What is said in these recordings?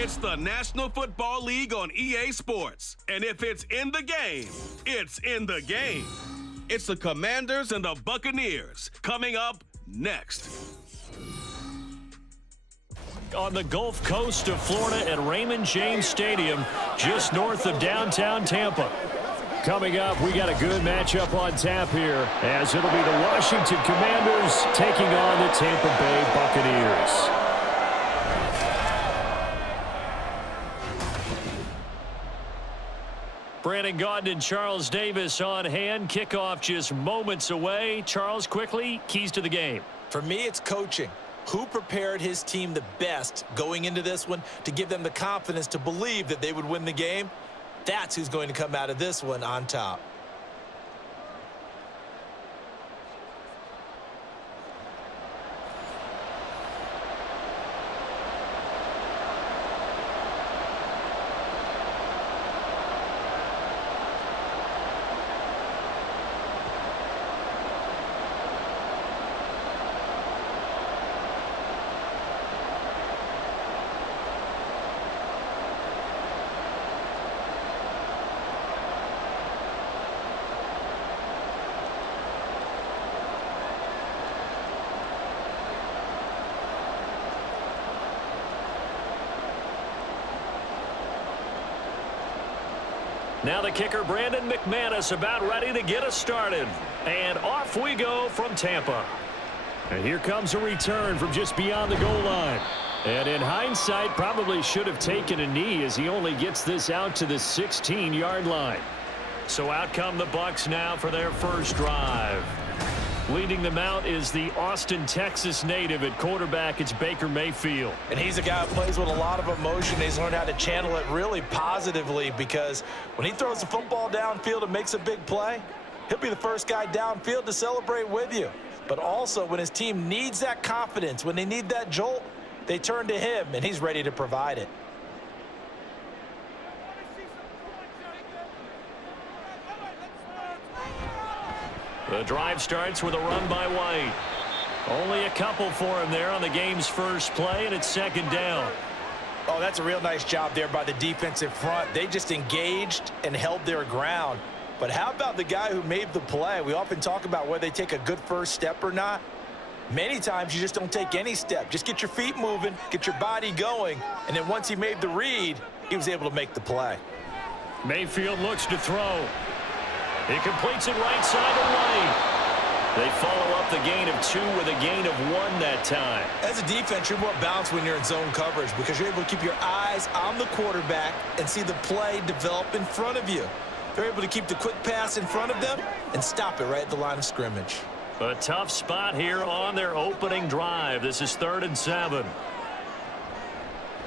It's the National Football League on EA Sports. And if it's in the game, it's in the game. It's the Commanders and the Buccaneers coming up next. On the Gulf Coast of Florida at Raymond James Stadium, just north of downtown Tampa. Coming up, we got a good matchup on tap here, as it'll be the Washington Commanders taking on the Tampa Bay Buccaneers. Brandon Gaudin and Charles Davis on hand. Kickoff just moments away. Charles, quickly, keys to the game. For me, it's coaching. Who prepared his team the best going into this one to give them the confidence to believe that they would win the game? That's who's going to come out of this one on top. Now the kicker, Brandon McManus, about ready to get us started. And off we go from Tampa. And here comes a return from just beyond the goal line. And in hindsight, probably should have taken a knee as he only gets this out to the 16-yard line. So out come the Bucs now for their first drive. Leading them out is the Austin, Texas native at quarterback. It's Baker Mayfield. And he's a guy who plays with a lot of emotion. He's learned how to channel it really positively, because when he throws the football downfield and makes a big play, he'll be the first guy downfield to celebrate with you. But also, when his team needs that confidence, when they need that jolt, they turn to him, and he's ready to provide it. The drive starts with a run by White. Only a couple for him there on the game's first play, and it's second down. Oh, that's a real nice job there by the defensive front. They just engaged and held their ground. But how about the guy who made the play? We often talk about whether they take a good first step or not. Many times you just don't take any step. Just get your feet moving, get your body going, and then once he made the read, he was able to make the play. Mayfield looks to throw. He completes it right side of White. They follow up the gain of 2 with a gain of 1 that time. As a defense, you're more balanced when you're in zone coverage, because you're able to keep your eyes on the quarterback and see the play develop in front of you. They're able to keep the quick pass in front of them and stop it right at the line of scrimmage. A tough spot here on their opening drive. This is 3rd and 7.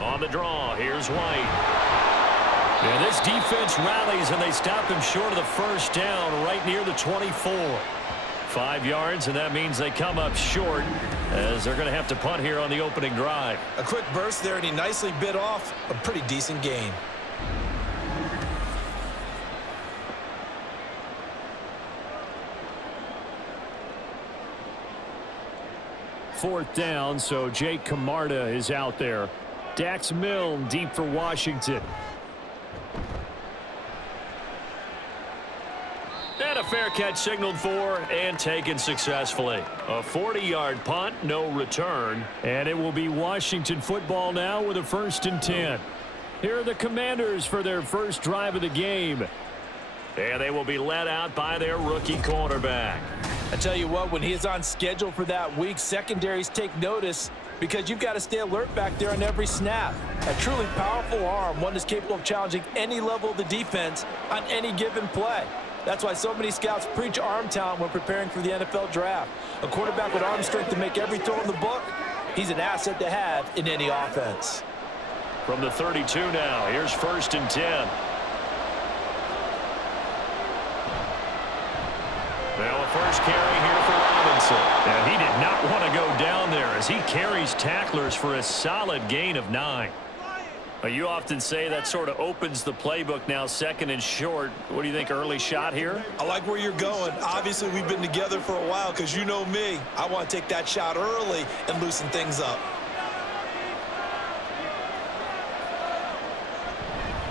On the draw, here's White. And this defense rallies, and they stop him short of the first down right near the 24. 5 yards, and that means they come up short, as they're going to have to punt here on the opening drive. A quick burst there, and he nicely bit off a pretty decent gain. Fourth down, so Jake Camarda is out there. Dax Milne deep for Washington. And a fair catch signaled for and taken successfully. A 40-yard punt, no return. And it will be Washington football now with a 1st and 10. Here are the Commanders for their first drive of the game. And they will be led out by their rookie cornerback. I tell you what, when he is on schedule for that week, secondaries take notice, because you've got to stay alert back there on every snap. A truly powerful arm, one that's capable of challenging any level of the defense on any given play. That's why so many scouts preach arm talent when preparing for the NFL draft. A quarterback with arm strength to make every throw in the book, he's an asset to have in any offense. From the 32 now, here's 1st and 10. Well, a first carry here for Robinson. And he did not want to go down there as he carries tacklers for a solid gain of 9. You often say that sort of opens the playbook now, 2nd and short. What do you think, early shot here? I like where you're going. Obviously, we've been together for a while, because you know me. I want to take that shot early and loosen things up.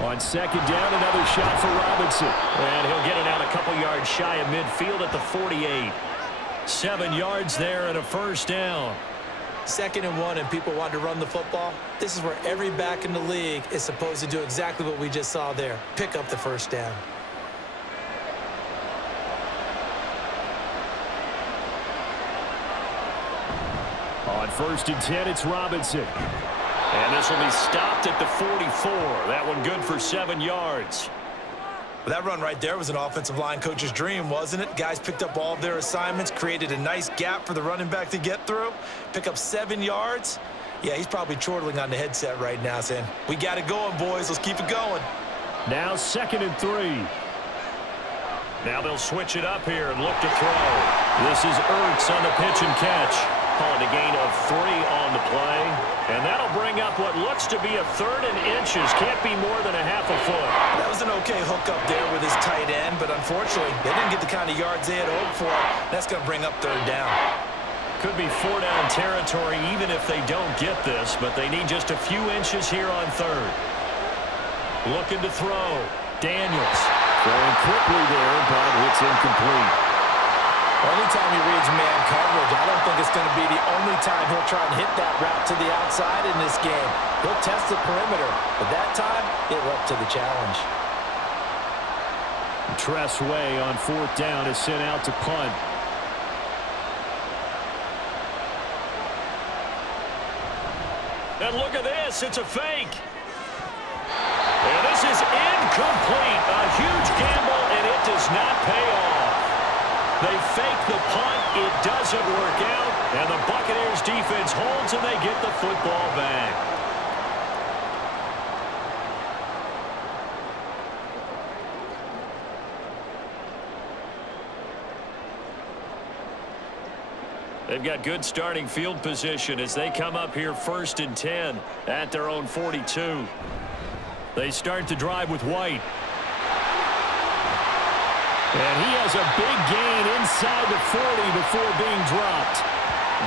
On second down, another shot for Robinson. And he'll get it out a couple yards shy of midfield at the 48. 7 yards there and a first down. 2nd and 1 and people want to run the football. This is where every back in the league is supposed to do exactly what we just saw there. Pick up the first down. On 1st and 10, it's Robinson. And this will be stopped at the 44. That one good for 7 yards. Well, that run right there was an offensive line coach's dream, wasn't it? Guys picked up all of their assignments, created a nice gap for the running back to get through, pick up 7 yards. Yeah, he's probably chortling on the headset right now saying, we got it going, boys. Let's keep it going. Now 2nd and 3. Now they'll switch it up here and look to throw. This is Ertz on the pitch and catch. Calling a gain of 3 on the play. And that'll bring up what looks to be a 3rd and inches. Can't be more than a half a foot. That was an okay hook up there with his tight end, but unfortunately, they didn't get the kind of yards they had hoped for. That's going to bring up 3rd down. Could be 4-down territory even if they don't get this, but they need just a few inches here on 3rd. Looking to throw. Daniels. Throwing quickly there, but it's incomplete. Anytime he reads man coverage, I don't think it's going to be the only time he'll try and hit that route to the outside in this game. He'll test the perimeter, but that time, he'll up to the challenge. Tress Way on 4th down is sent out to punt. And look at this, it's a fake. And this is incomplete. A huge gamble, and it does not pay off. They fake the punt. It doesn't work out. And the Buccaneers defense holds and they get the football back. They've got good starting field position as they come up here 1st and 10 at their own 42. They start the drive with White. And he has a big gain inside the 40 before being dropped.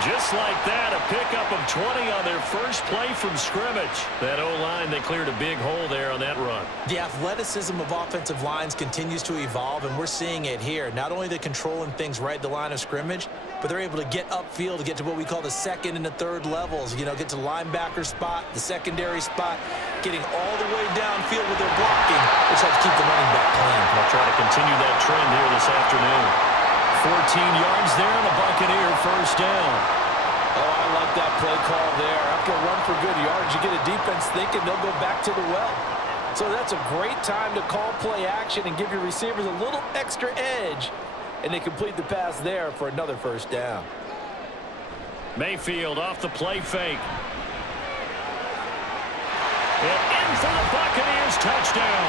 Just like that, a pickup of 20 on their first play from scrimmage. That O-line, they cleared a big hole there on that run. The athleticism of offensive lines continues to evolve, and we're seeing it here. Not only are they controlling things right at the line of scrimmage, but they're able to get upfield to get to what we call the 2nd and the 3rd levels. You know, get to the linebacker spot, the secondary spot, getting all the way downfield with their blocking, which helps keep the running back clean. They'll try to continue that trend here this afternoon. 14 yards there, and the Buccaneer 1st down. Oh, I like that play call there. After a run for good yards, you get a defense thinking they'll go back to the well. So that's a great time to call play action and give your receivers a little extra edge. And they complete the pass there for another 1st down. Mayfield off the play fake. And in for the Buccaneers touchdown.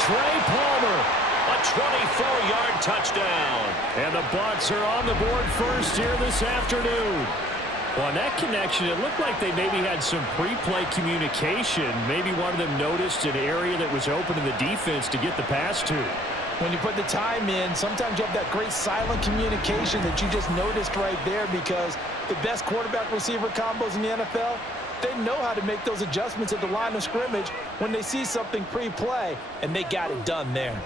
Trey Palmer, a 24-yard touchdown. And the Bucs are on the board first here this afternoon. Well, on that connection, it looked like they maybe had some pre-play communication. Maybe one of them noticed an area that was open in the defense to get the pass to. When you put the time in, sometimes you have that great silent communication that you just noticed right there, because the best quarterback-receiver combos in the NFL, they know how to make those adjustments at the line of scrimmage when they see something pre-play, and they got it done there.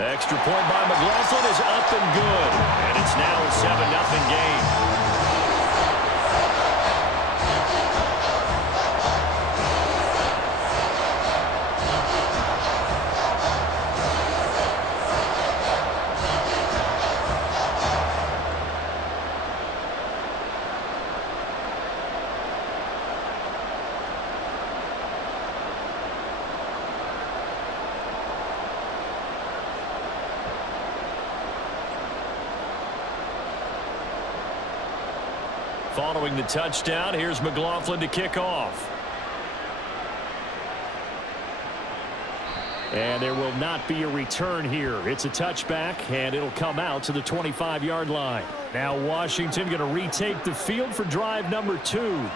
Extra point by McLaughlin is up and good, and it's now a 7-0 game. Following the touchdown, here's McLaughlin to kick off. And there will not be a return here. It's a touchback, and it'll come out to the 25-yard line. Now Washington going to retake the field for drive number 2.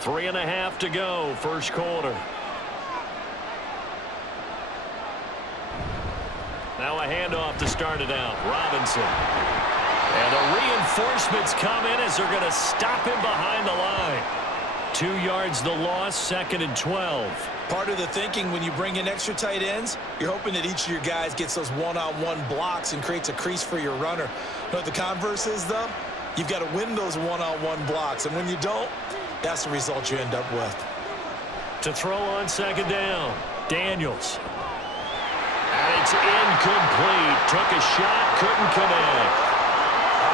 Three and a half to go, first quarter. Now a handoff to start it out. Robinson. And the reinforcements come in as they're going to stop him behind the line. 2 yards the loss, 2nd and 12. Part of the thinking when you bring in extra tight ends, you're hoping that each of your guys gets those one-on-one blocks and creates a crease for your runner. You know what the converse is, though? You've got to win those one-on-one blocks, and when you don't, that's the result you end up with. To throw on 2nd down, Daniels. And it's incomplete. Took a shot, couldn't connect.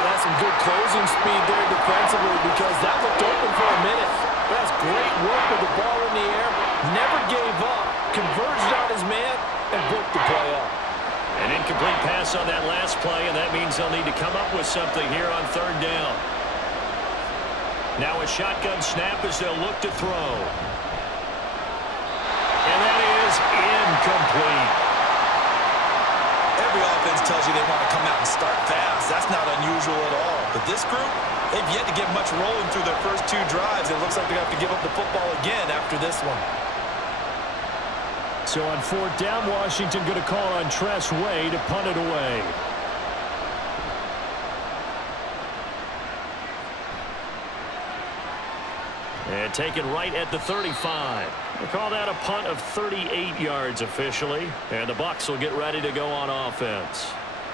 That's some good closing speed there defensively because that looked open for a minute. That's great work with the ball in the air. Never gave up. Converged on his man and broke the play up. An incomplete pass on that last play, and that means they'll need to come up with something here on 3rd down. Now a shotgun snap as they'll look to throw. And that is incomplete. Every offense tells you they want to come out and start fast. That's not unusual at all. But this group, they've yet to get much rolling through their first 2 drives. It looks like they have to give up the football again after this one. So on 4th down, Washington going to call on Tress Way to punt it away. And taken right at the 35. We'll call that a punt of 38 yards officially. And the Bucs will get ready to go on offense.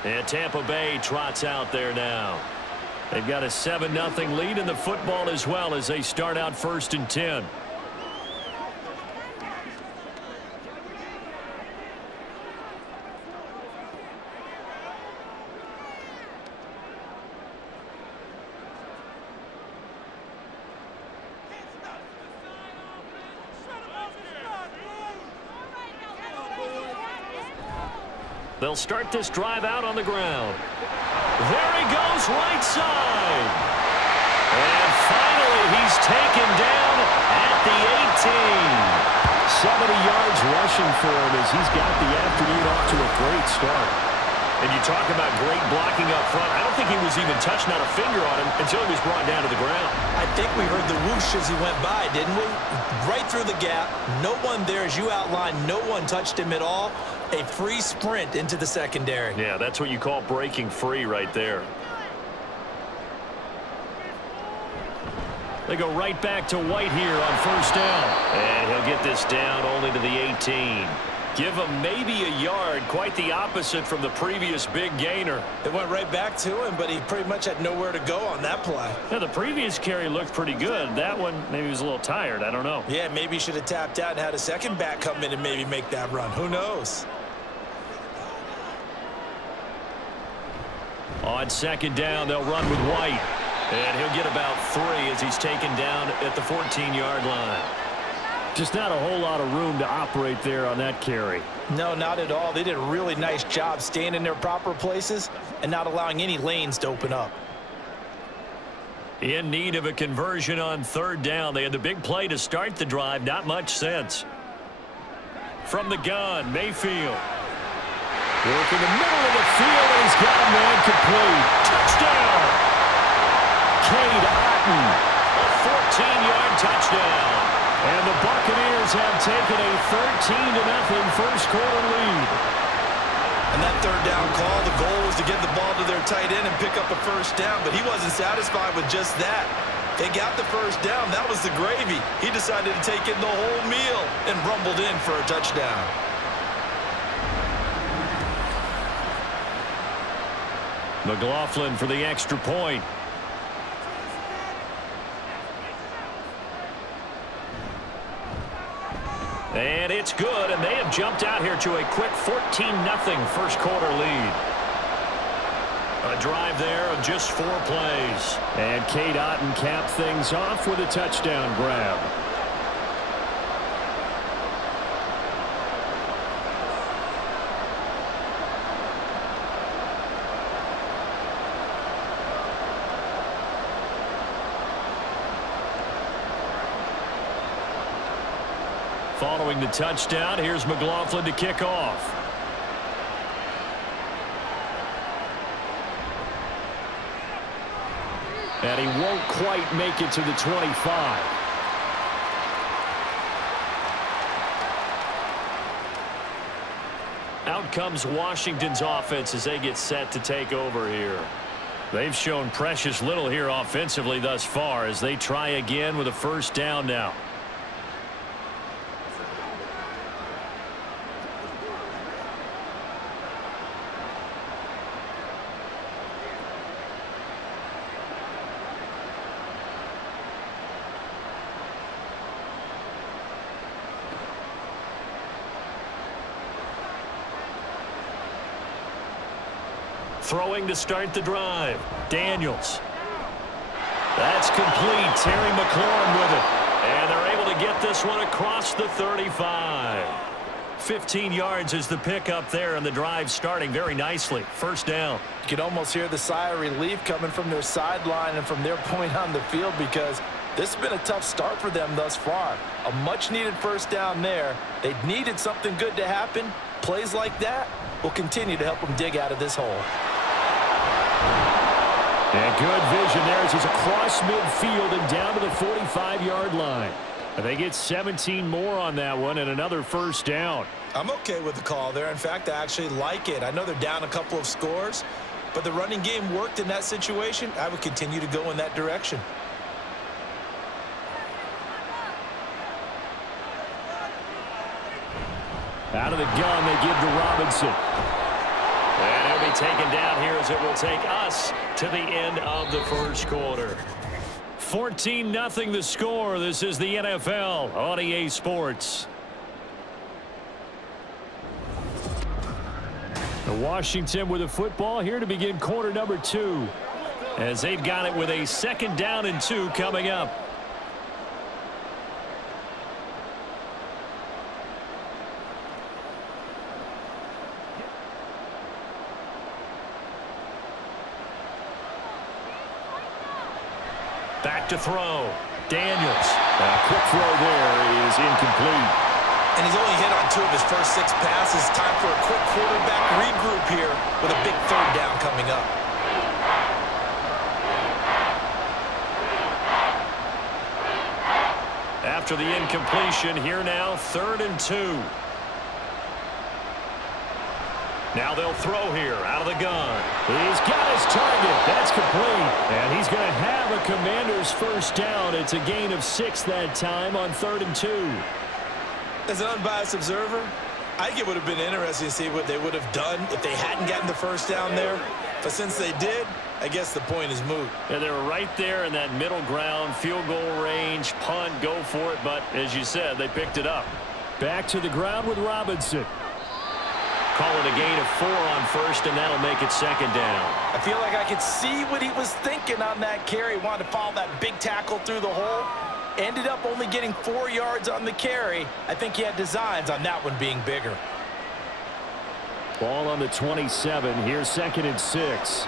And Tampa Bay trots out there now. They've got a 7-0 lead in the football as well as they start out 1st and 10. They'll start this drive out on the ground. There he goes, right side. And finally, he's taken down at the 18. 70 yards rushing for him as he's got the afternoon off to a great start. And you talk about great blocking up front. I don't think he was even touched, not a finger on him, until he was brought down to the ground. I think we heard the whoosh as he went by, didn't we? Right through the gap. No one there, as you outlined, no one touched him at all. A free sprint into the secondary. Yeah, that's what you call breaking free right there. They go right back to White here on 1st down. And he'll get this down only to the 18. Give him maybe a yard, quite the opposite from the previous big gainer. It went right back to him, but he pretty much had nowhere to go on that play. Yeah, the previous carry looked pretty good. That one, maybe he was a little tired. I don't know. Yeah, maybe he should have tapped out and had a second back come in and maybe make that run. Who knows? On 2nd down, they'll run with White. And he'll get about 3 as he's taken down at the 14-yard line. Just not a whole lot of room to operate there on that carry. No, not at all. They did a really nice job staying in their proper places and not allowing any lanes to open up. In need of a conversion on 3rd down. They had the big play to start the drive. Not much sense. From the gun, Mayfield. Work in the middle of the field, and he's got a man complete. Touchdown! Cade Otton, a 14-yard touchdown. And the Buccaneers have taken a 13-0 first-quarter lead. And that 3rd down call, the goal was to get the ball to their tight end and pick up a 1st down, but he wasn't satisfied with just that. They got the 1st down. That was the gravy. He decided to take in the whole meal and rumbled in for a touchdown. McLaughlin for the extra point. And it's good, and they have jumped out here to a quick 14-0 first-quarter lead. A drive there of just 4 plays. And Cade Otton capped things off with a touchdown grab. Following the touchdown, here's McLaughlin to kick off. And he won't quite make it to the 25. Out comes Washington's offense as they get set to take over here. They've shown precious little here offensively thus far as they try again with a first down now. Throwing to start the drive. Daniels. That's complete. Terry McLaurin with it. And they're able to get this one across the 35. 15 yards is the pickup there, and the drive starting very nicely. First down. You can almost hear the sigh of relief coming from their sideline and from their point on the field because this has been a tough start for them thus far. A much-needed first down there. They needed something good to happen. Plays like that will continue to help them dig out of this hole. And good vision there as he's across midfield and down to the 45-yard line. And they get 17 more on that one and another first down. I'm okay with the call there. In fact, I actually like it. I know they're down a couple of scores, but the running game worked in that situation. I would continue to go in that direction. Out of the gun, they give to Robinson. And he'll be taken down here as it will take us to the end of the first quarter. 14-0 the score. This is the NFL on EA Sports. Washington with the football here to begin quarter number 2. As they've got it with a 2nd down and 2 coming up. Back to throw. Daniels. A quick throw there is incomplete. And he's only hit on 2 of his first 6 passes. Time for a quick quarterback regroup here with a big 3rd down coming up. After the incompletion, here now 3rd and 2. Now they'll throw here out of the gun. He's got his target. That's complete. And he's going to have a Commanders first down. It's a gain of 6 that time on 3rd and 2. As an unbiased observer, I think it would have been interesting to see what they would have done if they hadn't gotten the first down there. But since they did, I guess the point is moot. Yeah, they were right there in that middle ground, field goal range, punt, go for it. But as you said, they picked it up. Back to the ground with Robinson. Call it a gain of 4 on 1st, and that'll make it 2nd down. I feel like I could see what he was thinking on that carry. Wanted to follow that big tackle through the hole. Ended up only getting 4 yards on the carry. I think he had designs on that one being bigger. Ball on the 27. Here's 2nd and 6.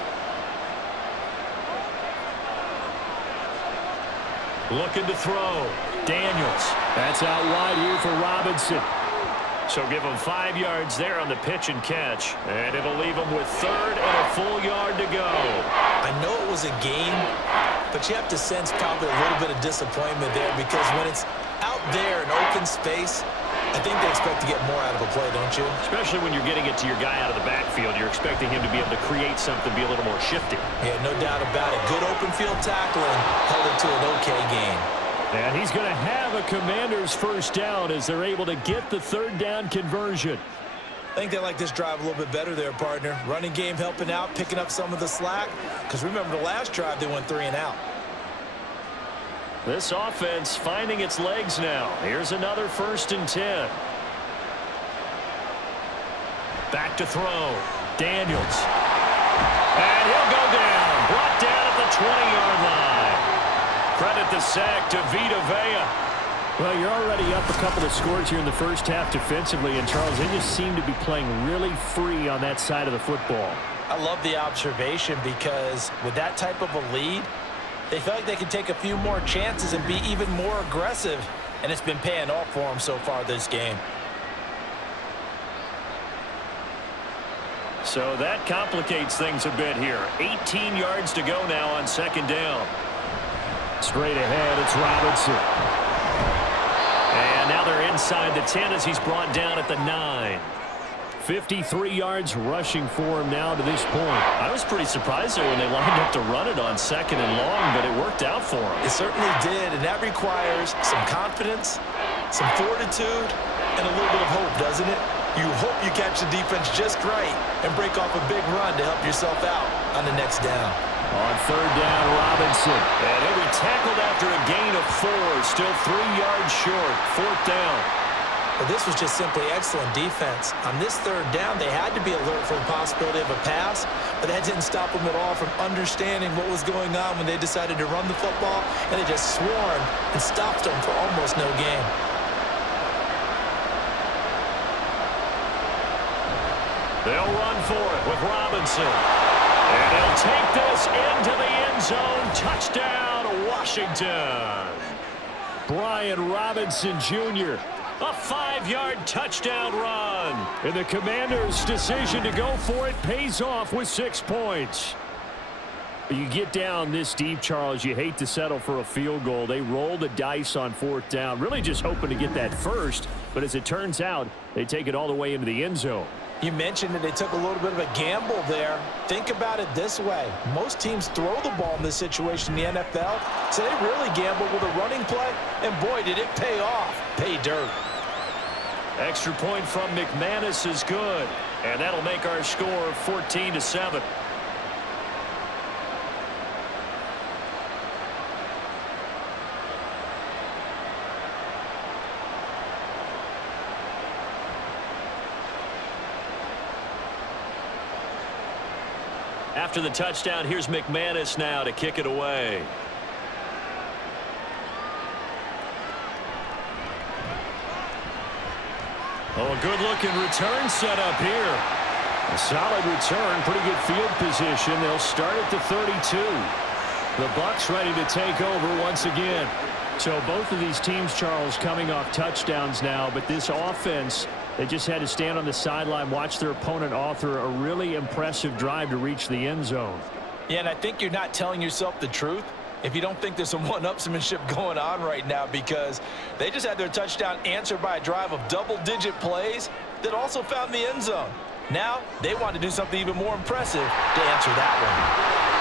Looking to throw. Daniels. That's out wide here for Robinson. So give him 5 yards there on the pitch and catch. And it'll leave him with 3rd and a full yard to go. I know it was a gain, but you have to sense probably a little bit of disappointment there because when it's out there in open space, I think they expect to get more out of a play, don't you? Especially when you're getting it to your guy out of the backfield. You're expecting him to be able to create something, be a little more shifty. Yeah, no doubt about it. Good open field tackling held it to an okay gain. And he's going to have a Commanders first down as they're able to get the 3rd down conversion. I think they like this drive a little bit better there, partner. Running game helping out, picking up some of the slack. Because remember, the last drive, they went 3 and out. This offense finding its legs now. Here's another 1st and 10. Back to throw. Daniels. And he'll go down. Brought down at the 20-yard line. Credit the sack to Vita Vea. Well, you're already up a couple of scores here in the first half defensively, and Charles, they just seem to be playing really free on that side of the football. I love the observation because with that type of a lead, they feel like they can take a few more chances and be even more aggressive, and it's been paying off for them so far this game. So that complicates things a bit here. 18 yards to go now on 2nd down. Straight ahead, it's Robinson. And now they're inside the 10 as he's brought down at the 9. 53 yards rushing for him now to this point. I was pretty surprised there when they lined up to run it on 2nd and long, but it worked out for him. It certainly did, and that requires some confidence, some fortitude, and a little bit of hope, doesn't it? You hope you catch the defense just right and break off a big run to help yourself out on the next down. On 3rd down, Robinson. And he'll be tackled after a gain of 4, still 3 yards short, 4th down. But this was just simply excellent defense. On this 3rd down, they had to be alert for the possibility of a pass, but that didn't stop them at all from understanding what was going on when they decided to run the football, and they just swarmed and stopped them for almost no gain. They'll run for it with Robinson. And he'll take this into the end zone. Touchdown, Washington. Brian Robinson Jr., a 5-yard touchdown run. And the Commanders' decision to go for it pays off with 6 points. You get down this deep, Charles, you hate to settle for a field goal. They roll the dice on 4th down, really just hoping to get that first. But as it turns out, they take it all the way into the end zone. You mentioned that they took a little bit of a gamble there. Think about it this way. Most teams throw the ball in this situation in the NFL, so they really gamble with a running play, and boy, did it pay off. Pay dirt. Extra point from McManus is good, and that'll make our score 14-7. After the touchdown, here's McManus now to kick it away. Oh, a good-looking return set up here. A solid return, pretty good field position. They'll start at the 32. The Bucs ready to take over once again. So both of these teams, Charles, coming off touchdowns now, but this offense, they just had to stand on the sideline, watch their opponent author a really impressive drive to reach the end zone. Yeah, and I think you're not telling yourself the truth if you don't think there's some one-upsmanship going on right now, because they just had their touchdown answered by a drive of double-digit plays that also found the end zone. Now they want to do something even more impressive to answer that one.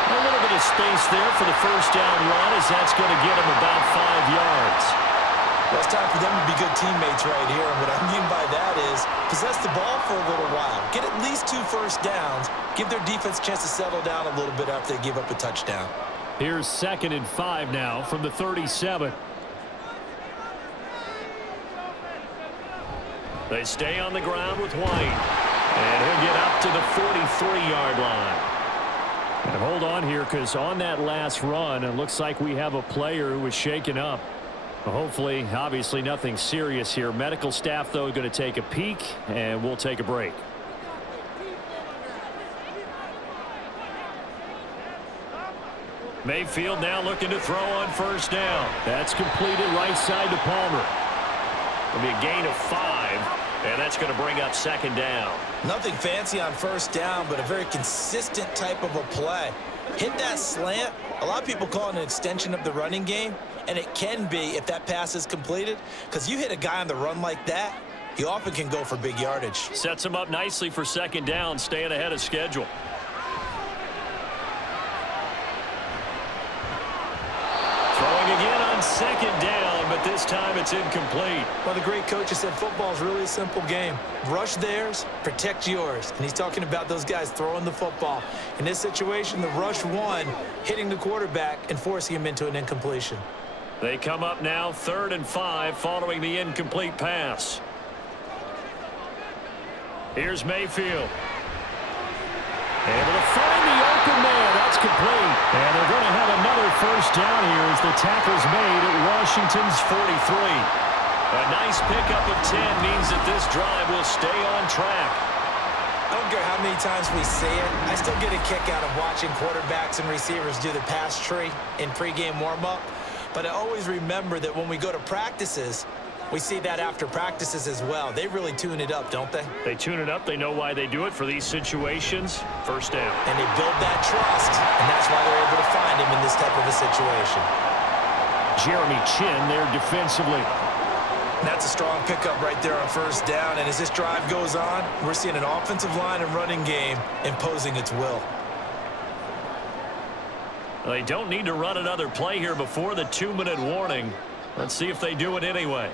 A little bit of space there for the first down run, as that's going to get them about 5 yards. Well, it's time for them to be good teammates right here, and what I mean by that is possess the ball for a little while, get at least 2 first downs, give their defense a chance to settle down a little bit after they give up a touchdown. Here's 2nd and 5 now from the 37. They stay on the ground with White, and he'll get up to the 43-yard line. And hold on here, because on that last run, it looks like we have a player who was shaken up. Hopefully, obviously, nothing serious here. Medical staff, though, going to take a peek, and we'll take a break. Mayfield now looking to throw on first down. That's completed right side to Palmer. It'll be a gain of 5, and that's going to bring up 2nd down. Nothing fancy on first down, but a very consistent type of a play. Hit that slant. A lot of people call it an extension of the running game, and it can be if that pass is completed, because you hit a guy on the run like that, he often can go for big yardage. Sets him up nicely for 2nd down, staying ahead of schedule. Throwing again on 2nd down, but this time it's incomplete. Well, the great coach has said football is really a simple game. Rush theirs, protect yours. And he's talking about those guys throwing the football. In this situation, the rush won, hitting the quarterback and forcing him into an incompletion. They come up now 3rd and 5 following the incomplete pass. Here's Mayfield. Able to find the open man. That's complete. And they're going to have another first down here as the tackle's made at Washington's 43. A nice pickup of 10 means that this drive will stay on track. I don't care how many times we see it. I still get a kick out of watching quarterbacks and receivers do the pass tree in pregame warm-up. But I always remember that when we go to practices, we see that after practices as well. They really tune it up, don't they? They tune it up. They know why they do it for these situations. First down. And they build that trust, and that's why they're able to find him in this type of a situation. Jeremy Chin there defensively. That's a strong pickup right there on first down. And as this drive goes on, we're seeing an offensive line and running game imposing its will. They don't need to run another play here before the 2-minute warning. Let's see if they do it anyway.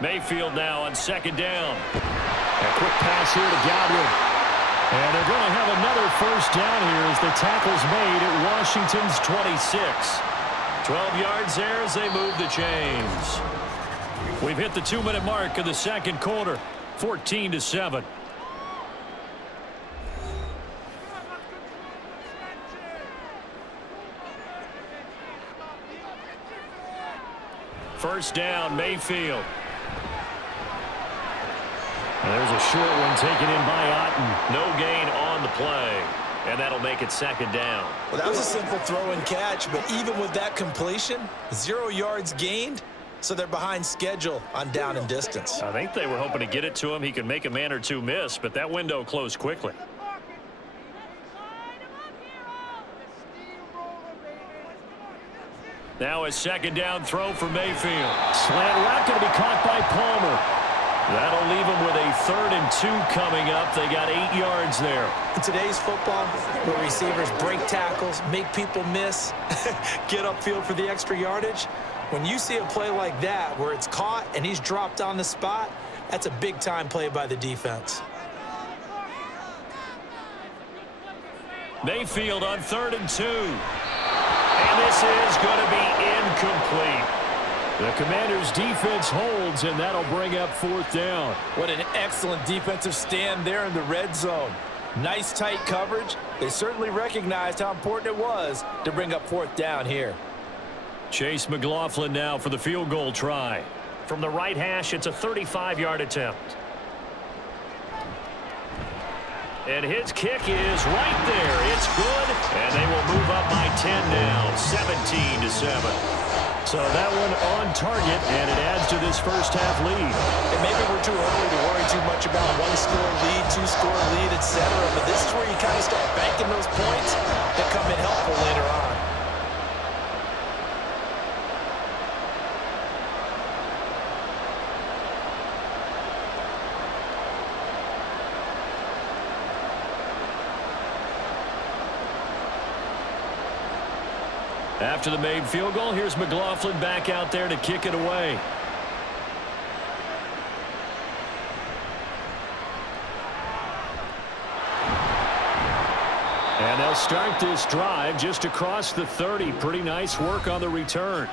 Mayfield now on second down. A quick pass here to Godwin. And they're going to have another first down here as the tackle's made at Washington's 26. 12 yards there as they move the chains. We've hit the 2-minute mark of the second quarter. 14-7. First down, Mayfield. And there's a short one taken in by Otten. No gain on the play. And that'll make it second down. Well, that was a simple throw and catch, but even with that completion, 0 yards gained, so they're behind schedule on down and distance. I think they were hoping to get it to him. He could make a man or two miss, but that window closed quickly. Now a second down throw for Mayfield. Slant route going to be caught by Palmer. That'll leave them with a 3rd and 2 coming up. They got 8 yards there. In today's football, where receivers break tackles, make people miss, get upfield for the extra yardage, when you see a play like that where it's caught and he's dropped on the spot, that's a big-time play by the defense. Mayfield on 3rd and 2. And this is going to be incomplete. The Commanders' defense holds, and that'll bring up 4th down. What an excellent defensive stand there in the red zone. Nice tight coverage. They certainly recognized how important it was to bring up 4th down here. Chase McLaughlin now for the field goal try. From the right hash, it's a 35-yard attempt. And his kick is right there. It's good, and they will move up by 10 now, 17-7. So that one on target, and it adds to this first-half lead. And maybe we're too early to worry too much about 1-score lead, 2-score lead, etc. But this is where you kind of start banking those points that come in helpful later on. After the made field goal, here's McLaughlin back out there to kick it away. And they'll start this drive just across the 30. Pretty nice work on the return.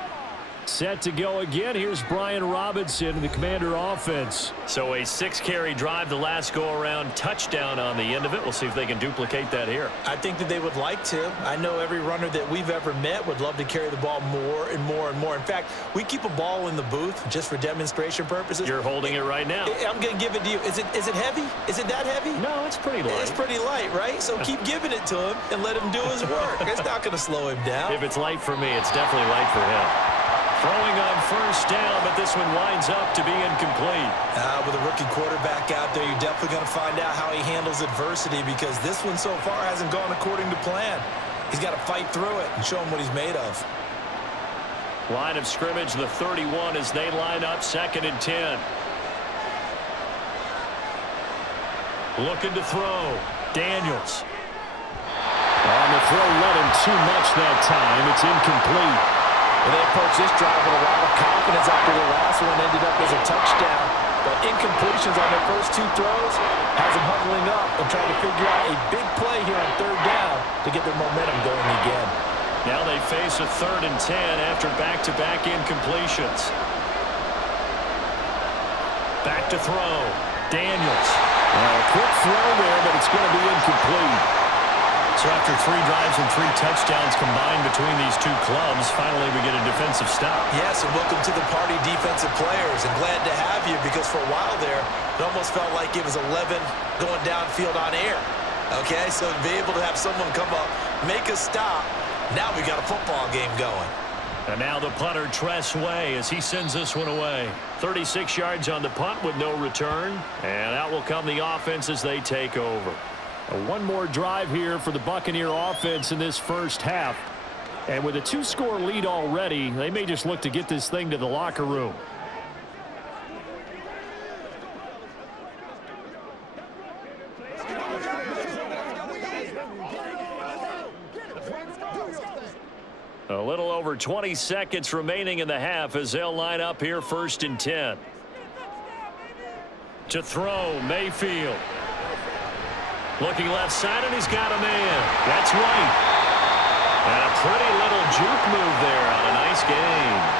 Set to go again. Here's Brian Robinson, the Commander offense. So a 6-carry drive the last go-around, touchdown on the end of it. We'll see if they can duplicate that here. I think that they would like to. I know every runner that we've ever met would love to carry the ball more and more and more. In fact, we keep a ball in the booth just for demonstration purposes. You're holding it right now. I'm going to give it to you. Is it heavy? Is it that heavy? No, it's pretty light. It's pretty light, right? So keep giving it to him and let him do his work. It's not going to slow him down. If it's light for me, it's definitely light for him. Throwing on first down, but this one winds up to be incomplete. With a rookie quarterback out there, you're definitely going to find out how he handles adversity, because this one so far hasn't gone according to plan. He's got to fight through it and show him what he's made of. Line of scrimmage, the 31, as they line up 2nd and 10. Looking to throw. Daniels. On the throw, let him too much that time. It's incomplete. And they approach this drive with a lot of confidence after the last one ended up as a touchdown. But incompletions on their first 2 throws has them huddling up and trying to figure out a big play here on 3rd down to get their momentum going again. Now they face a 3rd and 10 after back-to-back incompletions. Back to throw. Daniels. A quick throw there, but it's going to be incomplete. So after 3 drives and 3 touchdowns combined between these 2 clubs, finally we get a defensive stop. Yes, and welcome to the party, defensive players. And glad to have you, because for a while there, it almost felt like it was 11 going downfield on air. Okay, so to be able to have someone come up, make a stop, now we got a football game going. And now the punter, Tress Way, as he sends this one away. 36 yards on the punt with no return. And out will come the offense as they take over. One more drive here for the Buccaneer offense in this first half. And with a 2-score lead already, they may just look to get this thing to the locker room. over 20 seconds remaining in the half as they'll line up here 1st and 10. To throw, Mayfield. Looking left side, and he's got a man. That's right. And a pretty little juke move there on a nice gain.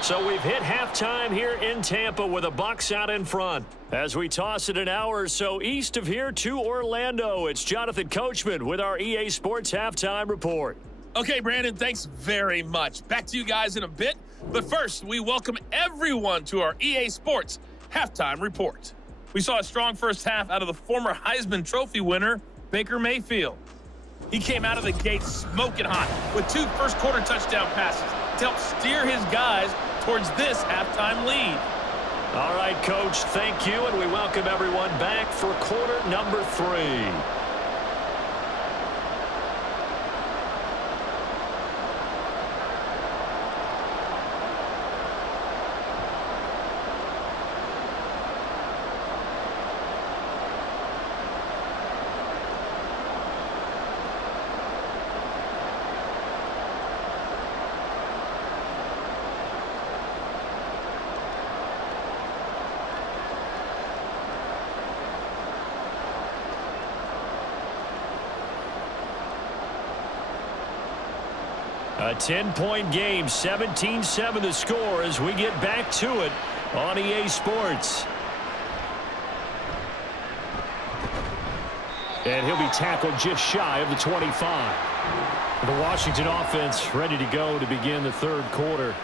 So we've hit halftime here in Tampa with the Bucs out in front. As we toss it an hour or so east of here to Orlando, it's Jonathan Coachman with our EA Sports Halftime Report. Okay, Brandon, thanks very much. Back to you guys in a bit. But first, we welcome everyone to our EA Sports Halftime Report. We saw a strong first half out of the former Heisman Trophy winner, Baker Mayfield. He came out of the gate smoking hot with 2 first-quarter touchdown passes to help steer his guys towards this halftime lead. All right, Coach, thank you, and we welcome everyone back for quarter number 3. A 10-point game, 17-7 the score as we get back to it on EA Sports. And he'll be tackled just shy of the 25. The Washington offense ready to go to begin the 3rd quarter.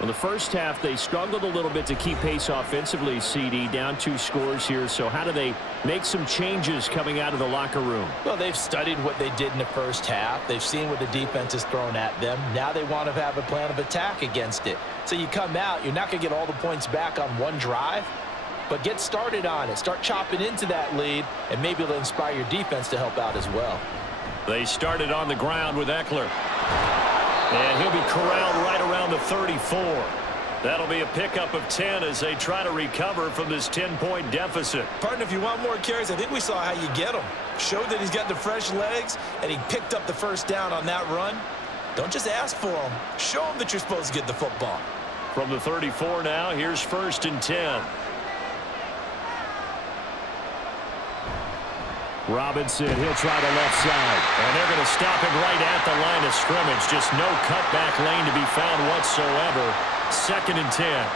In the first half, they struggled a little bit to keep pace offensively, CD, down 2 scores here. So how do they make some changes coming out of the locker room? Well, they've studied what they did in the first half. They've seen what the defense has thrown at them. Now they want to have a plan of attack against it. So you come out, you're not going to get all the points back on one drive, but get started on it. Start chopping into that lead, and maybe it'll inspire your defense to help out as well. They started on the ground with Eckler. And he'll be corralled right around the 34. That'll be a pickup of 10 as they try to recover from this 10-point deficit. Partner, if you want more carries, I think we saw how you get him. Showed that he's got the fresh legs, and he picked up the first down on that run. Don't just ask for him. Show him that you're supposed to get the football. From the 34 now, here's 1st and 10. Robinson, he'll try the left side. And they're going to stop him right at the line of scrimmage. Just no cutback lane to be found whatsoever. 2nd and 10.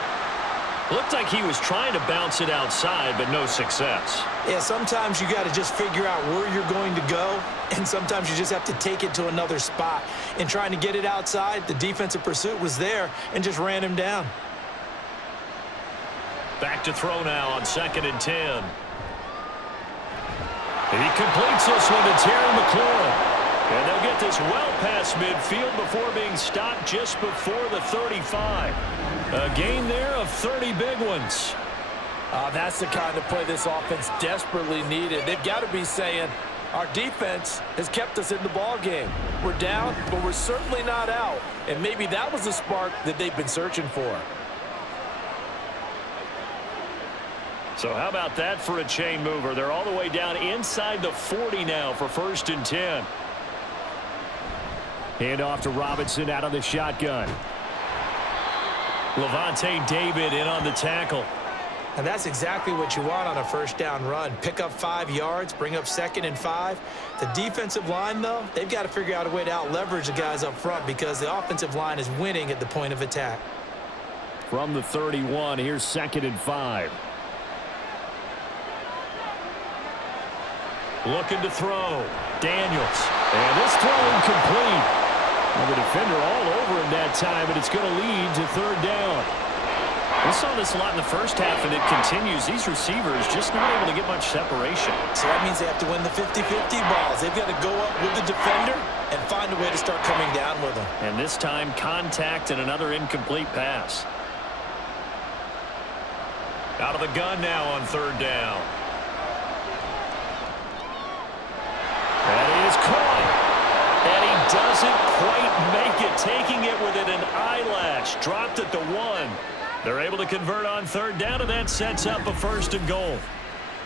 Looked like he was trying to bounce it outside, but no success. Yeah, sometimes you got to just figure out where you're going to go, and sometimes you just have to take it to another spot. In trying to get it outside, the defensive pursuit was there and just ran him down. Back to throw now on 2nd and 10. And he completes this one to Terry McLaurin. And they'll get this well past midfield before being stopped just before the 35. A gain there of 30 big ones. That's the kind of play this offense desperately needed. They've got to be saying, our defense has kept us in the ball game. We're down, but we're certainly not out. And maybe that was the spark that they've been searching for. So how about that for a chain mover? They're all the way down inside the 40 now for 1st and 10. Hand off to Robinson out of the shotgun. Levante David in on the tackle. And that's exactly what you want on a first down run. Pick up 5 yards, bring up 2nd and 5. The defensive line, though, they've got to figure out a way to out-leverage the guys up front because the offensive line is winning at the point of attack. From the 31, here's 2nd and 5. Looking to throw. Daniels. And this throw incomplete. And the defender all over him that time, and it's going to lead to 3rd down. We saw this a lot in the first half, and it continues. These receivers just not able to get much separation. So that means they have to win the 50-50 balls. They've got to go up with the defender and find a way to start coming down with them. And this time, contact and another incomplete pass. Out of the gun now on 3rd down. And he is caught. And he doesn't quite make it, taking it within an eyelash. Dropped at the 1. They're able to convert on third down, and that sets up a 1st and goal.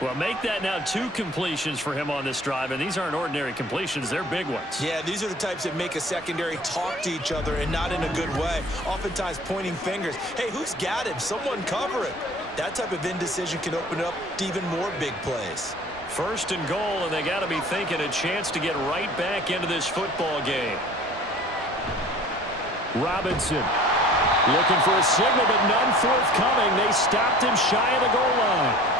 Well, make that now 2 completions for him on this drive, and these aren't ordinary completions. They're big ones. Yeah, these are the types that make a secondary talk to each other and not in a good way. Oftentimes pointing fingers. Hey, who's got him? Someone cover it. That type of indecision can open up to even more big plays. 1st and goal, and they got to be thinking a chance to get right back into this football game. Robinson looking for a signal, but none forthcoming. They stopped him shy of the goal line.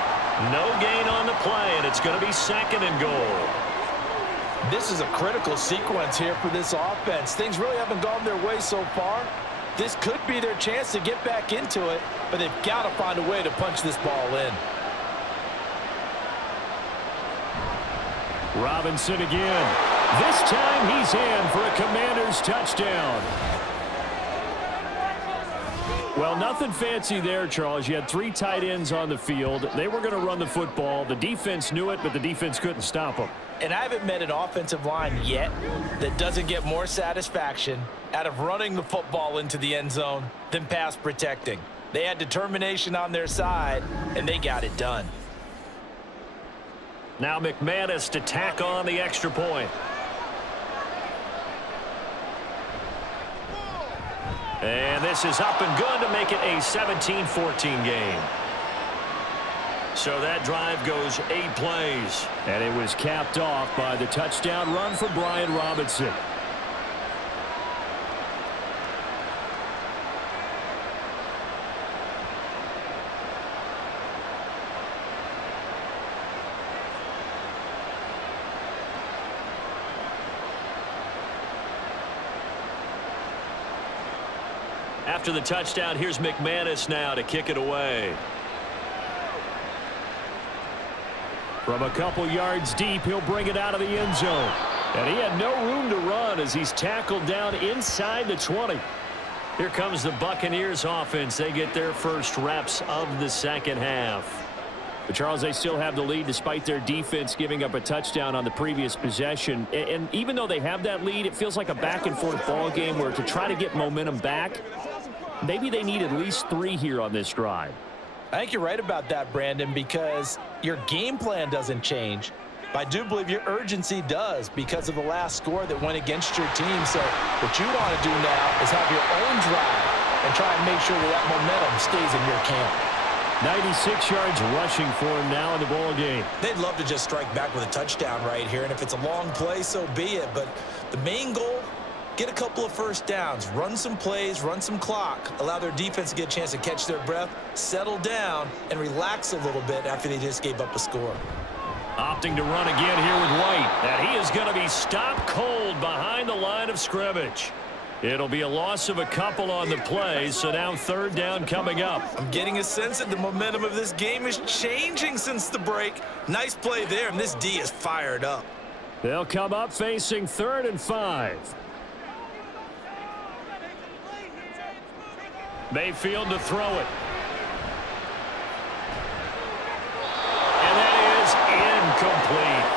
No gain on the play, and it's going to be 2nd and goal. This is a critical sequence here for this offense. Things really haven't gone their way so far. This could be their chance to get back into it, but they've got to find a way to punch this ball in. Robinson again. This time he's in for a Commanders touchdown. Well, nothing fancy there, Charles. You had 3 tight ends on the field. They were going to run the football. The defense knew it, but the defense couldn't stop them. And I haven't met an offensive line yet that doesn't get more satisfaction out of running the football into the end zone than pass protecting. They had determination on their side, and they got it done. Now McManus to tack on the extra point. And this is up and good to make it a 17-14 game. So that drive goes 8 plays. And it was capped off by the touchdown run for Brian Robinson. After the touchdown, here's McManus now to kick it away. From a couple yards deep, he'll bring it out of the end zone. And he had no room to run as he's tackled down inside the 20. Here comes the Buccaneers offense. They get their first reps of the 2nd half. But Charles, they still have the lead despite their defense giving up a touchdown on the previous possession. And even though they have that lead, it feels like a back-and-forth ball game where to try to get momentum back, maybe they need at least 3 here on this drive. I think you're right about that, Brandon, because your game plan doesn't change. But I do believe your urgency does because of the last score that went against your team. So what you want to do now is have your own drive and try and make sure that momentum stays in your camp. 96 yards rushing for him now in the ball game. They'd love to just strike back with a touchdown right here, and if it's a long play, so be it. But the main goal, get a couple of first downs, run some plays, run some clock, allow their defense to get a chance to catch their breath, settle down, and relax a little bit after they just gave up a score. Opting to run again here with White. And he is going to be stopped cold behind the line of scrimmage. It'll be a loss of a couple on the play, so now 3rd down coming up. I'm getting a sense that the momentum of this game is changing since the break. Nice play there, and this D is fired up. They'll come up facing 3rd and 5. Mayfield to throw it. And that is incomplete.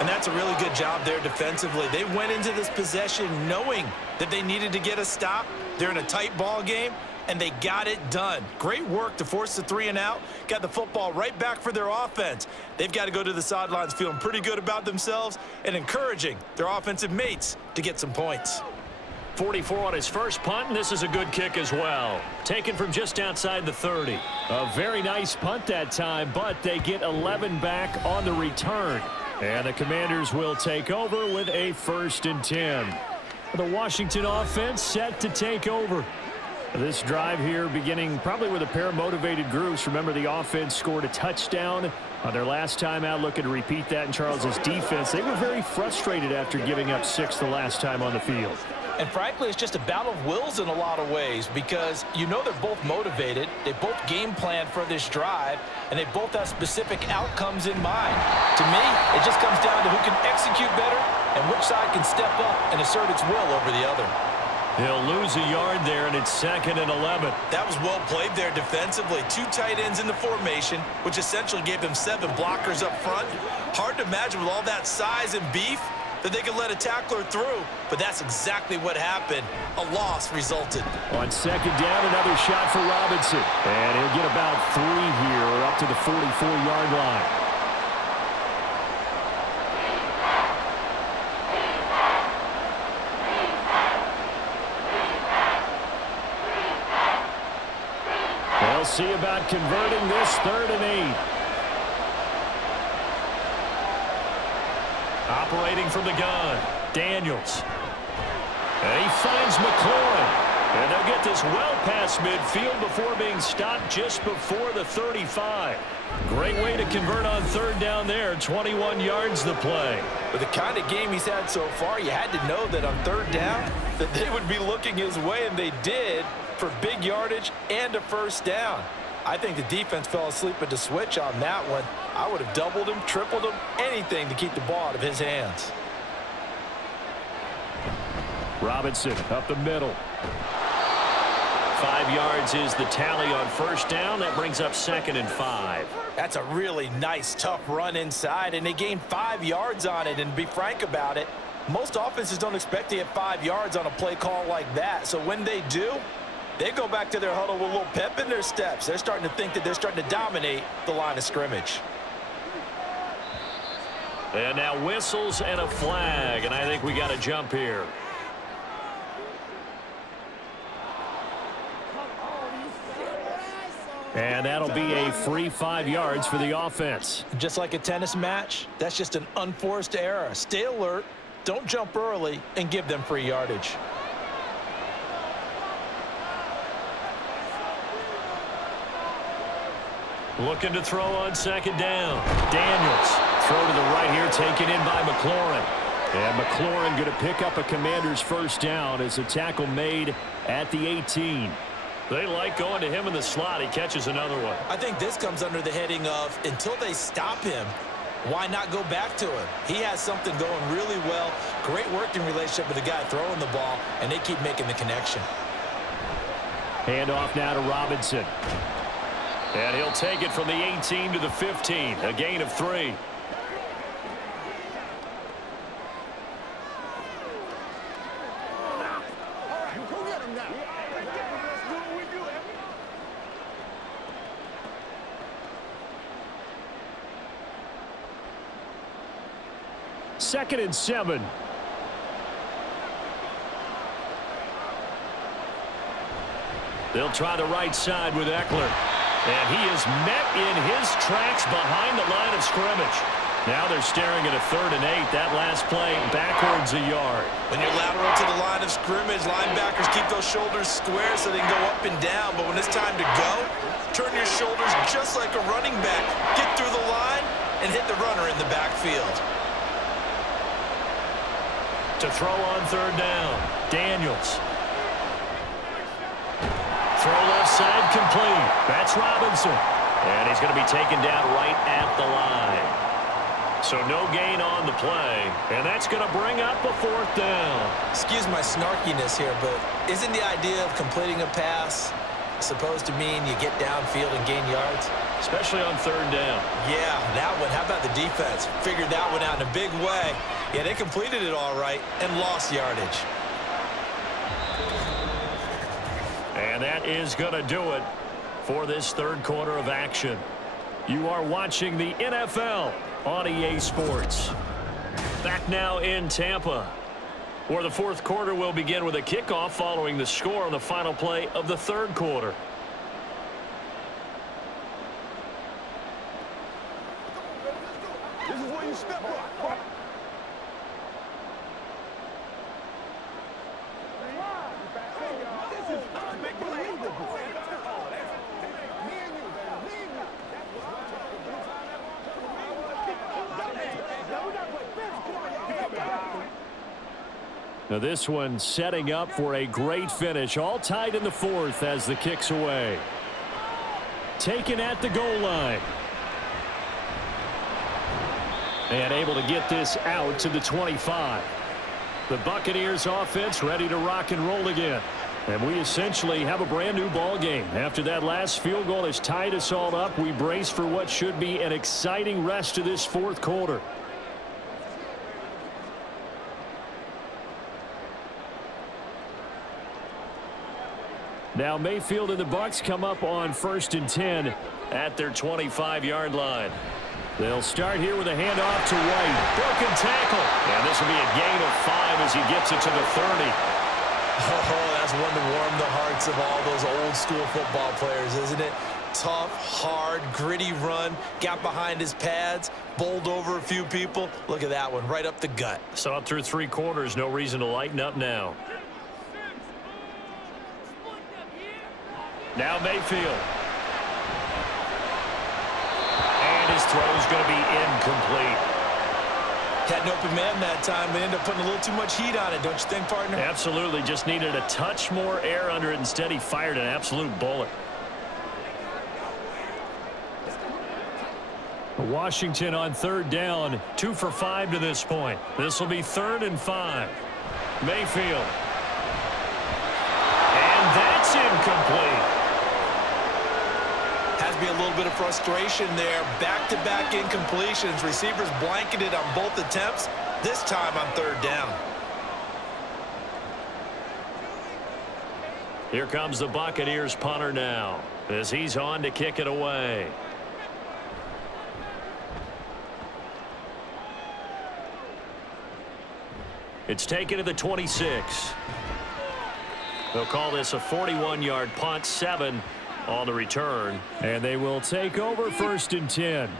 And that's a really good job there defensively. They went into this possession knowing that they needed to get a stop. They're in a tight ball game, and they got it done. Great work to force the 3 and out. Got the football right back for their offense. They've got to go to the sidelines feeling pretty good about themselves and encouraging their offensive mates to get some points. 44 on his first punt, and this is a good kick as well. Taken from just outside the 30. A very nice punt that time, but they get 11 back on the return. And the Commanders will take over with a 1st and 10. The Washington offense set to take over. This drive here beginning probably with a pair of motivated groups. Remember, the offense scored a touchdown on their last time out. Looking to repeat that in Charles's defense. They were very frustrated after giving up 6 the last time on the field. And frankly, it's just a battle of wills in a lot of ways because you know they're both motivated. They both game plan for this drive, and they both have specific outcomes in mind. To me, it just comes down to who can execute better and which side can step up and assert its will over the other. He'll lose a yard there, and it's 2nd and 11. That was well played there defensively. 2 tight ends in the formation, which essentially gave them 7 blockers up front. Hard to imagine with all that size and beef, that they could let a tackler through, but that's exactly what happened. A loss resulted. On second down, another shot for Robinson. And he'll get about 3 here, or up to the 44-yard line. They'll see about converting this 3rd and 8. Operating from the gun, Daniels. And he finds McLaurin. And they'll get this well past midfield before being stopped just before the 35. Great way to convert on 3rd down there. 21 yards the play. With the kind of game he's had so far, you had to know that on 3rd down that they would be looking his way, and they did, for big yardage and a 1st down. I think the defense fell asleep at the switch on that one. I would have doubled him, tripled him, anything to keep the ball out of his hands. Robinson up the middle. 5 yards is the tally on 1st down. That brings up 2nd and 5. That's a really nice, tough run inside, and they gained 5 yards on it. And to be frank about it, most offenses don't expect to get 5 yards on a play call like that. So when they do, they go back to their huddle with a little pep in their steps. They're starting to think that they're starting to dominate the line of scrimmage. And now whistles and a flag, and I think we got to jump here. And that'll be a free 5 yards for the offense. Just like a tennis match, that's just an unforced error. Stay alert, don't jump early, and give them free yardage. Looking to throw on 2nd down. Daniels. Throw to the right here, taken in by McLaurin. And McLaurin going to pick up a Commander's 1st down as a tackle made at the 18. They like going to him in the slot. He catches another one. I think this comes under the heading of, until they stop him, why not go back to him? He has something going really well. Great working relationship with the guy throwing the ball, and they keep making the connection. Handoff now to Robinson. And he'll take it from the 18 to the 15. A gain of 3. Second and 7. They'll try the right side with Eckler. And he is met in his tracks behind the line of scrimmage. Now they're staring at a 3rd and 8. That last play backwards a yard. When you're lateral to the line of scrimmage, linebackers keep those shoulders square so they can go up and down. But when it's time to go, turn your shoulders just like a running back. Get through the line and hit the runner in the backfield. To throw on 3rd down, Daniels. Throw left side complete. That's Robinson. And he's going to be taken down right at the line. So no gain on the play. And that's going to bring up a 4th down. Excuse my snarkiness here, but isn't the idea of completing a pass supposed to mean you get downfield and gain yards? Especially on 3rd down. Yeah, that one. How about the defense? Figured that one out in a big way. Yeah, they completed it all right and lost yardage. And that is going to do it for this 3rd quarter of action. You are watching the NFL on EA Sports. Back now in Tampa, where the 4th quarter will begin with a kickoff following the score on the final play of the 3rd quarter. This is where you step up. This is unbelievable. Now this one setting up for a great finish. All tied in the 4th as the kick's away. Taken at the goal line. And able to get this out to the 25. The Buccaneers offense ready to rock and roll again. And we essentially have a brand new ball game. After that last field goal has tied us all up, we brace for what should be an exciting rest of this 4th quarter. Now Mayfield and the Bucs come up on 1st and 10 at their 25-yard line. They'll start here with a handoff to White. Broken tackle. And this will be a gain of 5 as he gets it to the 30. Oh, that's one to warm the hearts of all those old-school football players, isn't it? Tough, hard, gritty run. Got behind his pads, bowled over a few people. Look at that one, right up the gut. Saw it through 3 quarters. No reason to lighten up now. Now Mayfield. And his throw is going to be incomplete. Had an open man that time, but ended up putting a little too much heat on it, don't you think, partner? Absolutely. Just needed a touch more air under it. Instead, he fired an absolute bullet. Washington on 3rd down. 2 for 5 to this point. This will be 3rd and 5. Mayfield. And that's incomplete. Has to be a little bit of frustration there. Back-to-back incompletions. Receivers blanketed on both attempts, this time on 3rd down. Here comes the Buccaneers punter now as he's on to kick it away. It's taken to the 26. They'll call this a 41-yard punt, 7 on the return. And they will take over 1st and 10.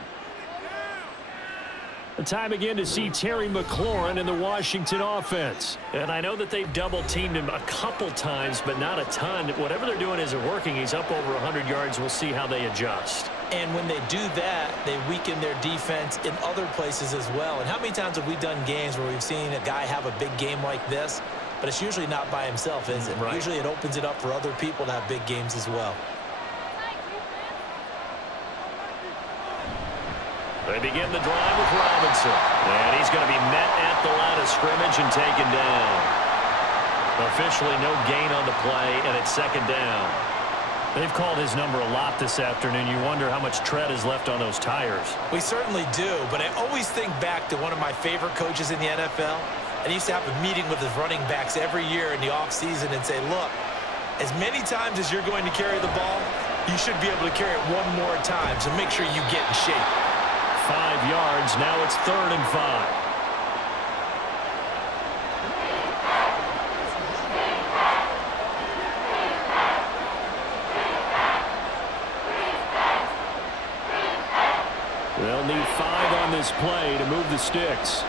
The time again to see Terry McLaurin in the Washington offense. And I know that they've double-teamed him a couple times, but not a ton. Whatever they're doing isn't working. He's up over 100 yards. We'll see how they adjust. And when they do that, they weaken their defense in other places as well. And how many times have we done games where we've seen a guy have a big game like this, but it's usually not by himself, is it? Right. Usually it opens it up for other people to have big games as well. They begin the drive with Robinson. And he's going to be met at the line of scrimmage and taken down. Officially no gain on the play, and it's 2nd down. They've called his number a lot this afternoon. You wonder how much tread is left on those tires. We certainly do, but I always think back to one of my favorite coaches in the NFL. And he used to have a meeting with his running backs every year in the offseason and say, look, as many times as you're going to carry the ball, you should be able to carry it one more time, so make sure you get in shape. 5 yards. Now it's 3rd and 5. They'll need 5 on this play to move the sticks.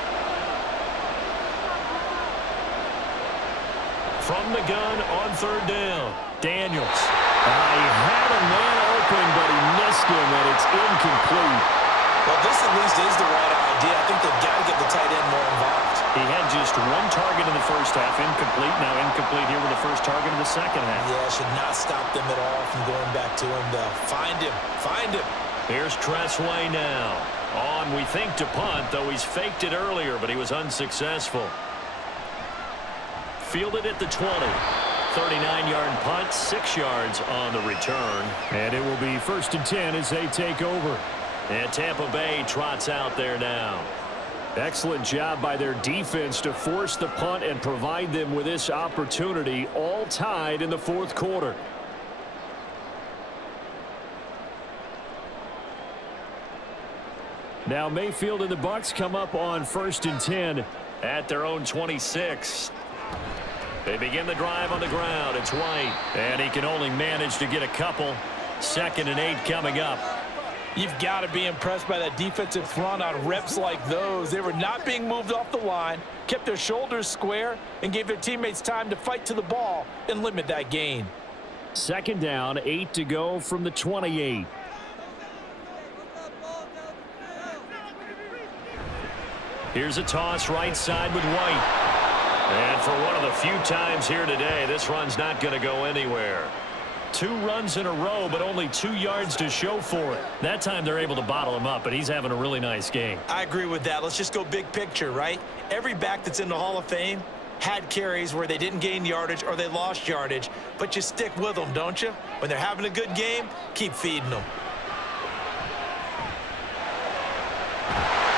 From the gun on 3rd down, Daniels. He had a man open, but he missed him, and it's incomplete. Well, this at least is the right idea. I think they've got to get the tight end more involved. He had just 1 target in the first half, incomplete. Now incomplete here with the first target in the second half. Yeah, should not stop them at all from going back to him, though. Find him. Find him. Here's Tressway now. On, we think, to punt, though he's faked it earlier, but he was unsuccessful. Fielded at the 20. 39-yard punt, 6 yards on the return. And it will be 1st and 10 as they take over. And Tampa Bay trots out there now. Excellent job by their defense to force the punt and provide them with this opportunity, all tied in the 4th quarter. Now Mayfield and the Bucs come up on 1st and 10 at their own 26. They begin the drive on the ground. It's White, and he can only manage to get a couple. 2nd and 8 coming up. You've got to be impressed by that defensive front on reps like those. They were not being moved off the line, kept their shoulders square, and gave their teammates time to fight to the ball and limit that gain. 2nd down, 8 to go from the 28. Here's a toss right side with White. And for one of the few times here today, this run's not going to go anywhere. 2 runs in a row, but only 2 yards to show for it. That time they're able to bottle him up, but he's having a really nice game. I agree with that. Let's just go big picture, right? Every back that's in the Hall of Fame had carries where they didn't gain yardage or they lost yardage, but you stick with them, don't you? When they're having a good game, keep feeding them.